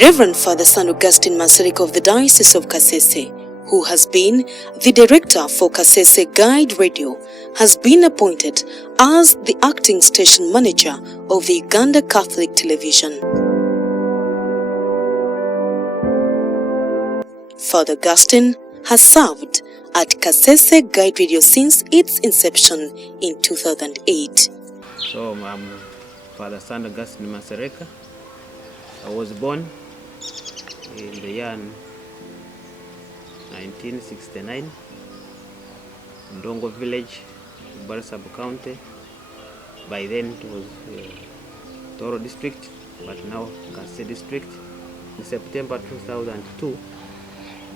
Reverend Father San Augustine Masereka of the Diocese of Kasese, who has been the director for Kasese Guide Radio, has been appointed as the acting station manager of the Uganda Catholic Television. Father Augustine has served at Kasese Guide Radio since its inception in 2008. So I'm Father San Augustine Masereka. I was born in the year 1969 in Dongo village, Barsab County. By then it was Toro district, but now Kasese district. In September 2002,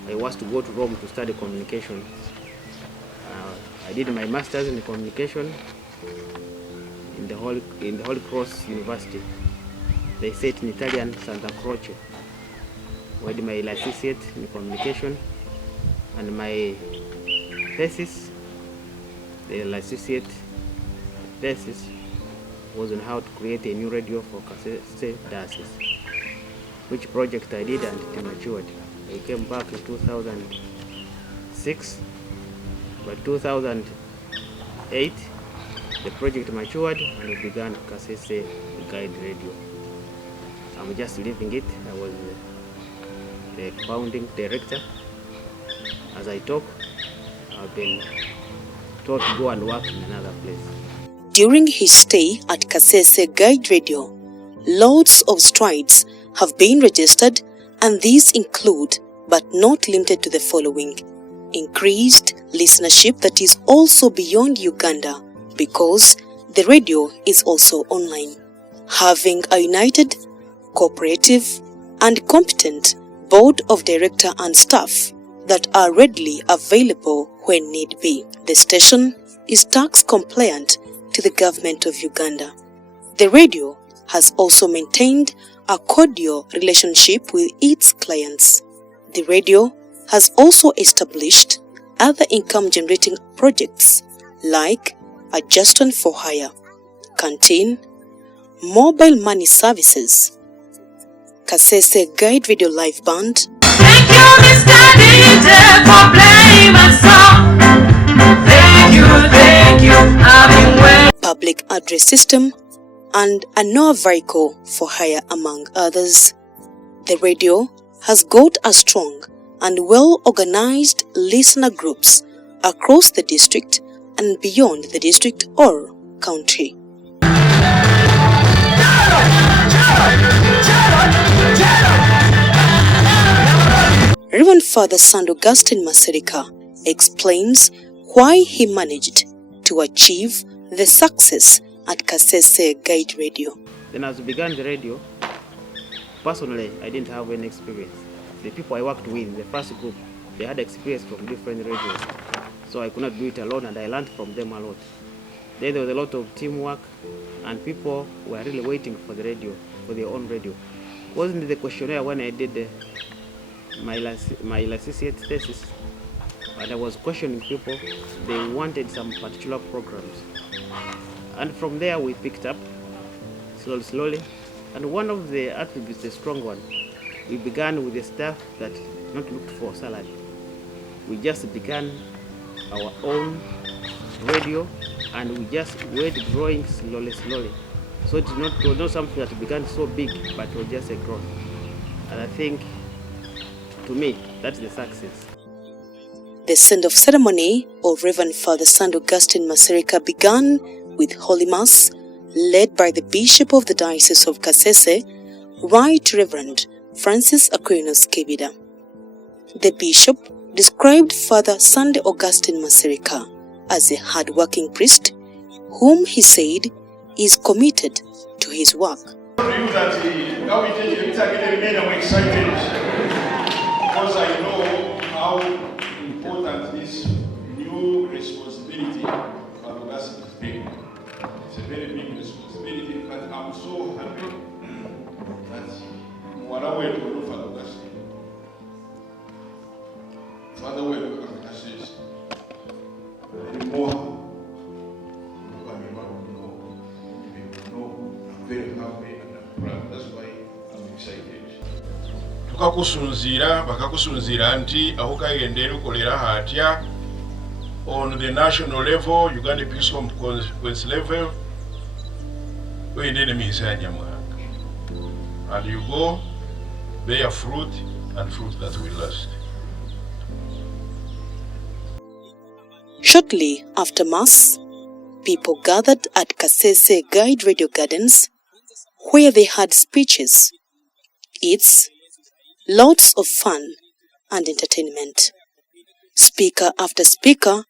I was to go to Rome to study communication. I did my master's in communication in the Holy Cross University. They say it in Italian, Santa Croce. I did my licentiate in communication, and my thesis, the licentiate thesis, was on how to create a new radio for Kasese Diocese, which project I did and it matured. I came back in 2006. By 2008, the project matured and we began Kasese Guide Radio. I'm just leaving it. I was the founding director. As I talk, I've been told to go and work in another place. During his stay at Kasese Guide Radio, loads of strides have been registered, and these include, but not limited to, the following: increased listenership that is also beyond Uganda because the radio is also online, having a united, cooperative and competent board of director and staff that are readily available when need be. The station is tax compliant to the government of Uganda. The radio has also maintained a cordial relationship with its clients. The radio has also established other income-generating projects like adjustment for hire, canteen, mobile money services, Kasese Guide Radio Live Band, thank you, Mr. DJ, for playing my song. Thank you, I've been waiting. public address system, and a NOAA vehicle for hire, among others. The radio has got a strong and well-organized listener groups across the district and beyond the district or country. Reverend Father San Augustine Masereka explains why he managed to achieve the success at Kasese Guide Radio. Then as we began the radio, personally, I didn't have any experience. The people I worked with, the first group, they had experience from different radios. So I could not do it alone, and I learned from them a lot. Then there was a lot of teamwork, and people were really waiting for the radio, for their own radio. Wasn't the questionnaire when I did my licentiate thesis, and I was questioning people, they wanted some particular programs. And from there we picked up, slowly. And one of the attributes, the strong one, we began with the staff that not looked for salary. We just began our own radio, and we just went growing slowly. So it was not something that began so big, but it was just a growth. And I think, to me, that's the success. The send-off ceremony of Reverend Father San Augustine Masereka began with Holy Mass, led by the Bishop of the Diocese of Kasese, Right Reverend Francis Aquinas Kebida. The Bishop described Father San Augustine Masereka as a hard-working priest, whom he said is committed to his work. I'm excited because I know how important this new responsibility for Augustine is big. It's a very big responsibility, but I'm so happy that Father will do for Augustine. Father will do for Kasese. Anymore, I'm very happy and I'm proud. That's why I'm excited. bakakusunzira nti aho kagendera ukolera hatya on the national level, Uganda Peace Consequence level, we need a and you go bear fruit and fruit that will last. Shortly after Mass, people gathered at Kasese Guide Radio Gardens, where they had speeches, eats, lots of fun and entertainment. Speaker after speaker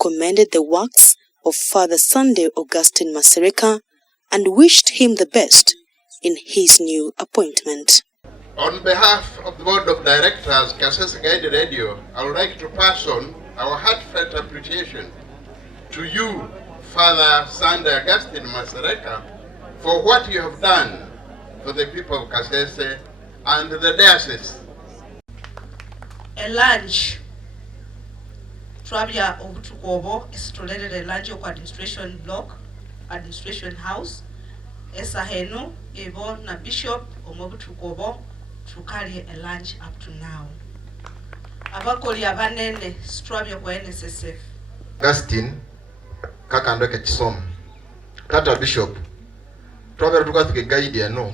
commended the works of Father Sunday Augustine Masereka and wished him the best in his new appointment. On behalf of the Board of Directors, Kasese Guide Radio, I would like to pass on our heartfelt appreciation to you, Father Sunday Augustine Masereka, for what you have done for the people of Kasese and the diocese. A lunch. Trabia obutukobo is tolerated a lunch of administration block, administration house. Esaheno, Evo, na Bishop, Omobutukobo, to carry a lunch up to now. Abakoli abanene, Strabia kwa NSSF. Augustine, kakandoke chisomo. Tata Bishop, Trabia tukatike guide ya no.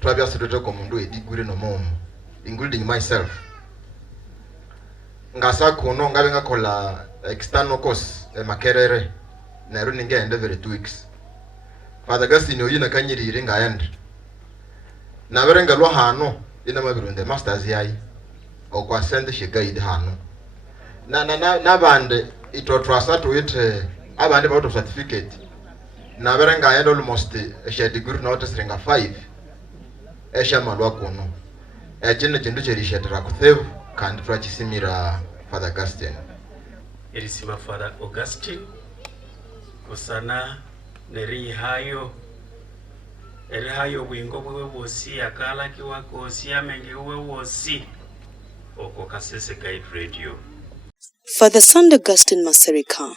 Trabia sidoto komundu edigure no mom, including myself. Ngasa kuno ngabe ngakola external course makerere na runi ngende every 2 weeks. Father Augustine oyina kanyirire ngayandi. Na berenga lwa hano ina mabirunde masters yayi okwa send she guide hano. Na bande itotwasa to it abande out of certificate. Na berenga yendo almost she degree not stringa 5. Esha malwa kuno. Ejene chindu cherishetera kutheve kandi twachisimira Father Augustine. Erisima Father Augustine kusana neri hayo wingo bwe wosi akala kiwako osi amenge we wosi oko Kasese Guide Radio. Father Sunday Augustine Masereka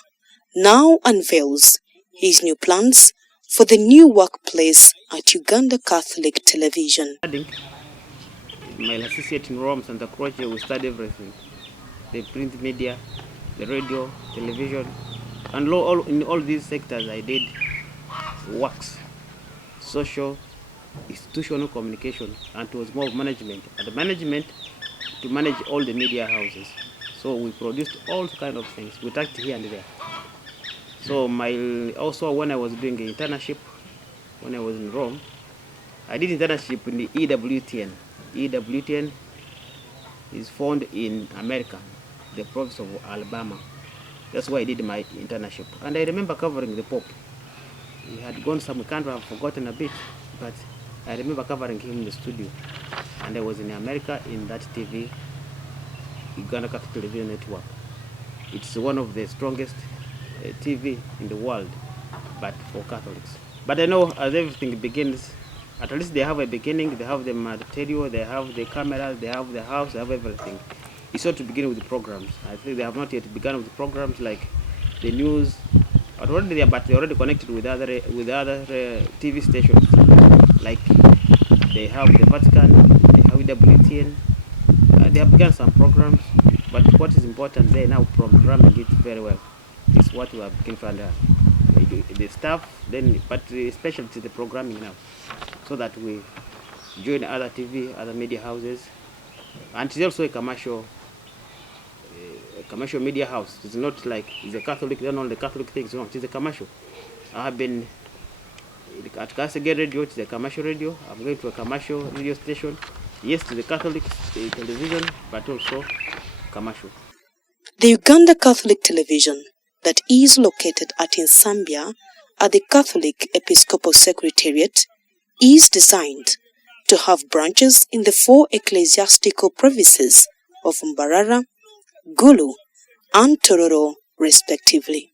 now unveils his new plans for the new workplace at Uganda Catholic Television. My associate in Rome, Santa Croce, we study everything. The print media, the radio, television, and in all these sectors I did works, social, institutional communication, and it was more of management. And the management to manage all the media houses. So we produced all kinds of things. We talked here and there. So also when I was doing an internship, when I was in Rome, I did internship in the EWTN. EWTN is found in America, the province of Alabama. That's where I did my internship. And I remember covering the Pope. He had gone some country, I've forgotten a bit, but I remember covering him in the studio. And I was in America in that TV, Uganda Catholic Television Network. It's one of the strongest TV in the world, but for Catholics. But I know as everything begins, at least they have a beginning, they have the material, they have the camera, they have the house, they have everything. It's not to begin with the programs. I think they have not yet begun with the programs like the news. Already there, but they're already connected with other TV stations. Like they have the Vatican, they have WTN. They have begun some programs, but what is important, they now programming it very well. It's what we are beginning to understand. The staff, then, but especially to the programming now, so that we join other TV, other media houses, and it's also a commercial media house. It's not like it's a Catholic, don't all the Catholic things, no, it's a commercial. I have been at Kasese Radio, it's a commercial radio. I'm going to a commercial radio station. Yes, to the Catholic television, but also commercial. The Uganda Catholic Television, that is located at Nsambya at the Catholic Episcopal Secretariat, is designed to have branches in the 4 ecclesiastical provinces of Mbarara, Gulu, and Tororo, respectively.